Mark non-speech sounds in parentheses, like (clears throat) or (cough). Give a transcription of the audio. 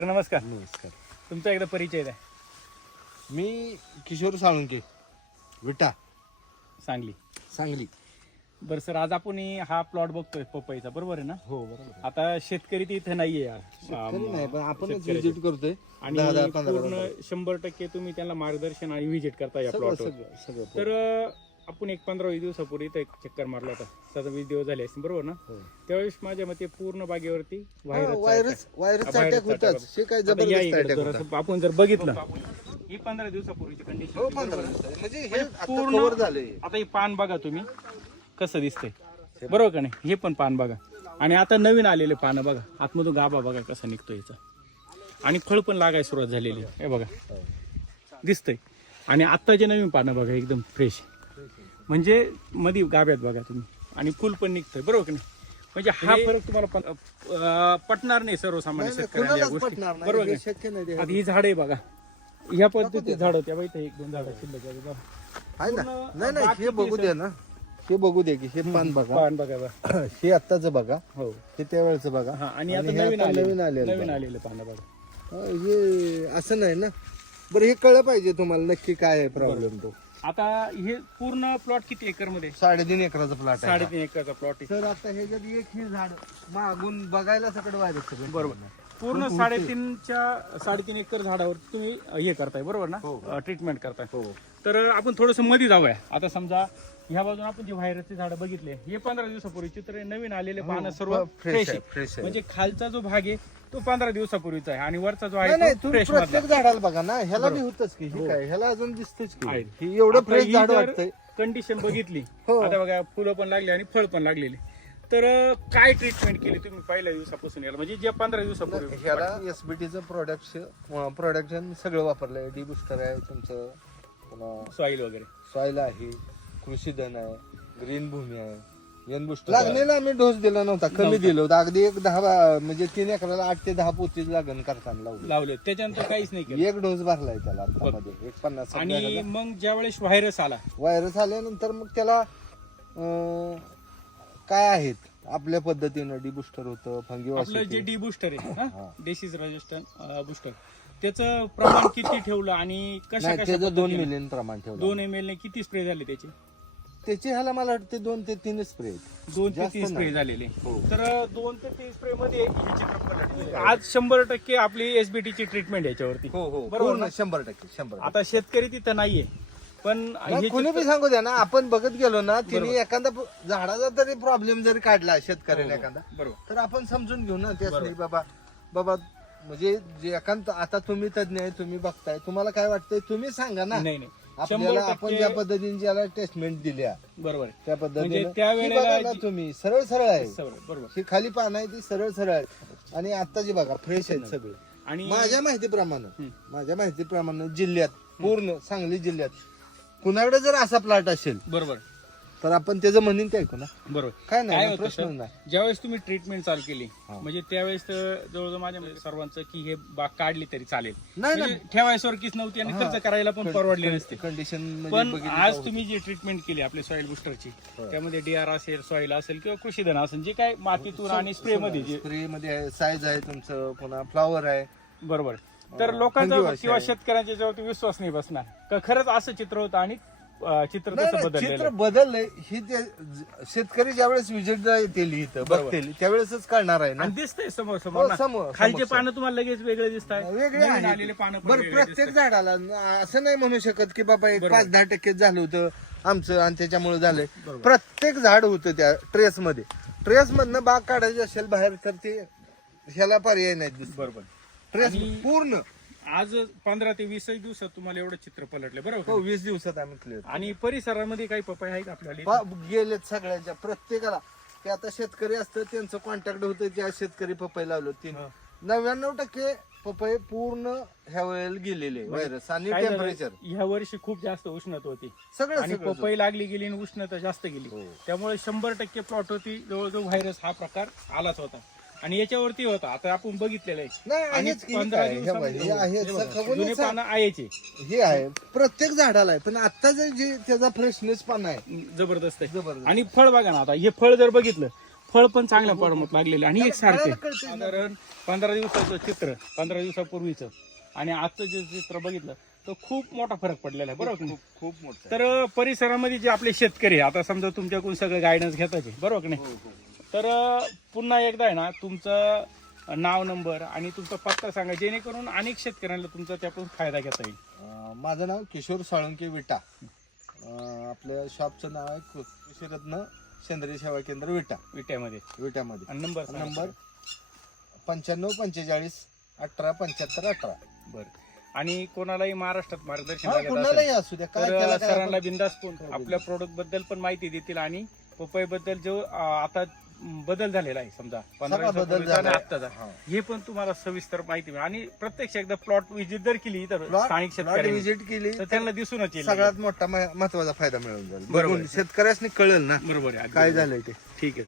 नमस्कार. नमस्कार. तुमचा एकदा परिचय द्या. मी किशोर साळुंके विटा. सांगली. सांगली. बरं सर आज आपण ही हा प्लॉट बघतोय पपईचा. बरोबर आहे ना? हो बरोबर आता शेतकरी तर इथे नाहीये यार. शेतकरी नाही पण आपणच शेतकऱ्याचे. विजिट करतोय. आणि दहा दहा पंधरा पूर्ण पंधरा. शंभर टक्के तुम्ही त्यांना मार्गदर्शन आणि व्हिजिट करता या सगळं प्लॉटवर सगळं सगळं. तर अं, आपण एक पंधरा वीस दिवसापूर्वी इथं एक चक्कर मारला होता. साधा वीस दिवस झाले असतील बरोबर ना? हो. त्यावेळेस माझ्या मते पूर्ण बागेवरती हा, व्हायरस व्हायरसचा अटॅक होताच. हे काय जबरदस्त आपण जर बघितलं ही पंधरा दिवसापूर्वीची हो कंडिशन दिवसात. म्हणजे हे आता पूर्ण- झालंय. आता हे पान बघा तुम्ही. कसं दिसतंय. बरोबर का नाही? हे पण पान बघा. आणि आता नवीन आलेले पानं बघा. आतमधून गाभा बघा कसा निघतो याचा. आणि फळ पण लागायला सुरुवात झालेली आहे. हे बघा. दिसतंय. आणि आत्ताचे नवीन पानं बघा एकदम फ्रेश म्हणजे मध्ये गाभ्यात बघा तुम्ही. आणि फुल पण निघतंय बरोबर का नाही? म्हणजे हा फरक तुम्हाला पण- अं, पटणार नाही सर्वसामान्य नाही, नाही, शेतकऱ्याला या कोणालाच गोष्टी. पटणार नाही. बरोबर हे शक्य नाही ते. आता ही झाडे बघा. ह्या पद्धतीत झाड होत्या बाई इथे एक दोन झाड शिल्लक आहेत बघा. आहे ना? पूर्ण नाही नाही बाकी हे बघू द्या ना. हे बघू द्या की हे पान बघा. पान बघा बघा. (clears throat) हे आत्ताच बघा. हो. हे त्यावेळेचं बघा. हा आणि आणि आता हे नवीन आता आलेलं. नवीन आलेलं नवीन बघा. आलेलं पानं बघा. हा, हे असं नाही ना. बरं हे कळलं पाहिजे तुम्हाला नक्की काय आहे प्रॉब्लेम तो. आता हे पूर्ण प्लॉट किती एकरमध्ये साडेतीन एकराचा प्लॉट आहे साडेतीन एकरचा प्लॉट आहे. सर आता हे जर एक ही झाड मागून बघायला सगळं व्हायरस सगळं. बरोबर. पूर्ण साडेतीनच्या साडेतीन एकर झाडावर तुम्ही हे करताय बरोबर ना? ट्रीटमेंट करताय. हो तर आपण थोडसमध्ये जाऊया. आता समजा ह्या बाजून आपण जे व्हायरसचे झाडं बघितले हे पंधरा दिवसापूर्वीचे तर नवीन आलेले पानं सर्व हो, फ्रेश आहे. म्हणजे खालचा जो भाग आहे तो पंधरा दिवसापूर्वीचा आहे. आणि वरचा जो आहे फ्रेश झाडाला बघा ना ह्याला बी होतच की हे काय ह्याला अजून दिसतच की. ही एवढं फ्रेश झाड वाटतंय. कंडिशन बघितली. हो. आता बघा फुलं पण लागली आणि फळ पण लागलेली. तर काय ट्रीटमेंट केली तुम्ही पहिल्या दिवसापासून याला? म्हणजे जे पंधरा दिवसापूर्वी ह्याला एसबीटीचं प्रोडक्शन प्रोडक्शन सगळं वापरलंय. डी बुस्टर आहे तुमचं पुन्हा सॉईल वगैरे. सॉईल आहे कृषीधन आहे ग्रीन भूमी आहे एन बुस्टर लागलेला आम्ही डोस दिला नव्हता कमी दिलं होतं. अगदी एक दहा बा- म्हणजे तीन एकराला आठ ते दहा पोती लागण करताना लावलं. लावले. त्याच्यानंतर काहीच नाही केलं. एक डोस भरलाय त्याला आतामध्ये एक पन्नास आणि मग ज्या वेळेस व्हायरस आला. व्हायरस आल्यानंतर मग त्याला काय आहेत? आपल्या पद्धतीनं डी बुस्टर होतं फंगी आपलं जे डी बुस्टर आहे हा. डिसीज रेजिस्टंट बुस्टर त्याचं प्रमाण किती ठेवलं आणि कशा नाही कशा त्याचं दोन पद्धतीने? मिलियन प्रमाण ठेवलं दोन एम एल ने किती स्प्रे झाले त्याचे त्याचे ह्याला मला वाटते दोन ते तीन स्प्रे दोन ते जास्त तीन स्प्रे नाही. झालेले हो. तर दोन ते तीन स्प्रे मध्ये हे. आज शंभर टक्के आपली एसबीटी ची ट्रीटमेंट याच्यावरती हो हो बरोबर पूर्ण ना? शंभर टक्के शंभर आता शेतकरी तिथं नाहीये पण हे कोणी बी चित्र- सांगू द्या ना आपण बघत गेलो ना तिने एखादा झाडाचा तरी प्रॉब्लेम जरी काढला शेतकऱ्याने एखादा बरोबर. तर आपण समजून घेऊ ना त्याच नाही बाबा बाबा म्हणजे जे एखाद आता तुम्ही तज्ञ आहे तुम्ही बघताय तुम्हाला काय वाटतंय तुम्ही सांगा ना. नाही नाही. आपल्याला आपण ज्या पद्धतीने ज्याला टेस्टमेंट दिल्या बरोबर. त्या पद्धतीने म्हणजे त्या ही वेळेला बघा ना जी- तुम्ही सरळ सरळ आहे बरोबर. ही खाली पान आहे ती सरळ सरळ आहे आणि आता जी बघा फ्रेश आहेत सगळे. आणि माझ्या माहितीप्रमाणे हं. माझ्या माहितीप्रमाणे जिल्ह्यात पूर्ण सांगली जिल्ह्यात कुणाकडे जर असा प्लॉट असेल बरोबर. तर आपण त्याचं म्हणीन ते ऐकू ना. बरोबर. काय काय नाही होतं प्रश्न सर? नाही. ज्यावेळेस तुम्ही ट्रीटमेंट चालू केली हा. म्हणजे त्यावेळेस तर जवळजवळ माझ्या मते सर्वांचं की हे बाग काढली तरी चालेल. नाही म्हणजे ठेवायसारखीच नव्हती आणि खर्च करायला पण परवडले नसते. कंडिशन पण आज तुम्ही जी ट्रीटमेंट केली आपल्या सॉइल बुस्टरची. त्यामध्ये डीआर असेल सॉइल असेल किंवा कृषीधन असेल जे काय मातीतून आणि स्प्रे मध्ये जे स्प्रे मध्ये साईज आहे तुमचं पुन्हा फ्लॉवर आहे. बरोबर. तर लोकांचा किंवा. शेतकऱ्यांच्या याच्यावरती विश्वास नाही बसणार का खरंच असं चित्र होतं आणि अं, चित्र तसं नाही, बदललेलं चित्र आहे. बदललंय ही ते शेतकरी ज्यावेळेस विजिट येतील इथं. बघतील त्यावेळेसच कळणार आहे ना आणि दिसतंय समोर हो, समोर ना. समोर, खालचे समोर. पानं तुम्हाला लगेच वेगळे दिसत वेगळे. आलेले पानं पण बरं वेगळे प्रत्येक झाडाला न- असं नाही म्हणू शकत की बाबा एक. पाच दहा टक्के झालं होतं आमचं आणि त्याच्यामुळे झालंय. प्रत्येक झाड होतं त्या ट्रेस मध्ये ट्रेस मधनं बाग काढायची असेल बाहेर तर ते ह्याला पर्याय नाही. बरोबर ट्रेस आणि- पूर्ण. आज पंधरा ते वीस दिवसात तुम्हाला एवढं चित्र पलटले बरोबर हो का? वीस दिवसात आम्ही clear केलं. आणि परिसरामध्ये काही पपई आहेत आपल्याला पा- गेलेत सगळ्यांच्या प्रत्येकाला. ते आता शेतकरी असतं त्यांचं कॉन्टॅक्ट होतं ज्या शेतकरी पपई लावलं तीन हा. नव्याण्णव टक्के पपई पूर्ण ह्या वेळेला गेलेले व्हायरस आणि काय झालं, टेम्परेचर ह्या वर्षी खूप जास्त उष्णता होती. सगळं आणि सगळं पपई लागली गेली आणि उष्णता जास्त गेली. हो. त्यामुळे शंभर टक्के प्लॉट होती जवळजवळ व्हायरस हा प्रकार आलाच होता. आणि याच्यावरती होता. आता आपण बघितलेलं आहे. नाही आणि आहेच की पंधरा काय, हे बघ, दिवसामध्ये- हे आहे, हे जुने पानं आयाचे. हे आहे. प्रत्येक झाडाला आहे. पण आता जे जे त्याचा फ्रेशनेस पण आहे. जबरदस्त आहे. जबरदस्त. आणि फळ बघा ना आता. हे फळ जर बघितलं फळ पण चांगल्या प्रमाणात लागलेले आणि एक सारखे साधारण पंधरा दिवसाचं चित्र पंधरा दिवसापूर्वीचं. आणि आजचं जे चित्र बघितलं तर खूप मोठा फरक पडलेला आहे. बरोबर की नाही? खूप मोठं तर परिसरामध्ये जे आपले शेतकरी आहे, आता समजा तुमच्याकडून सगळं गायडन्स घेताचे बरोबर की नाही? तर पुन्हा एकदा आहे ना तुमचं नाव नंबर आणि तुमचा पत्ता सांगा जेणेकरून अनेक शेतकऱ्यांना तुमचा त्यातून फायदा घेता येईल. अं, माझं नाव किशोर साळुंके विटा. अं, आपल्या शॉपचं नाव आहे कृ- कृषीरत्न सेंद्रिय सेवा केंद्र विटा. विट्यामध्ये. विट्यामध्ये. आणि नंबर सांगा. नंबर पंच्याण्णव पंचेचाळीस अठरा पंच्याहत्तर अठरा. बरं. आणि कोणालाही महाराष्ट्रात मार्गदर्शन हा, लागत कुणालाही असेल असू द्या. काय त्याला तर काय सरांना आपण- बिंदास फोन आपल्या प्रोडक्टबद्दल पण माहिती देतील आणि पपई बद्दल जो अं, आता बदल झालेला आहे समजा पंधरा सगळा बदल दिवसापूर्वीचा आणि झालाय. आत्ताचा हा. हे पण तुम्हाला सविस्तर माहिती मिळेल आणि प्रत्यक्ष एकदा प्लॉट विजिट जर केली तर स्थानिक शेतकऱ्यांनी व्हिजिट केली तर त्यांना दिसूनच येईल सगळ्यात मोठा महत्त्वाचा फायदा मिळून जाईल बरोबर. बघून शेतकऱ्यासनी कळेल ना बरोबर आहे अगदी काय बरोबर. झालंय ते ठीक आहे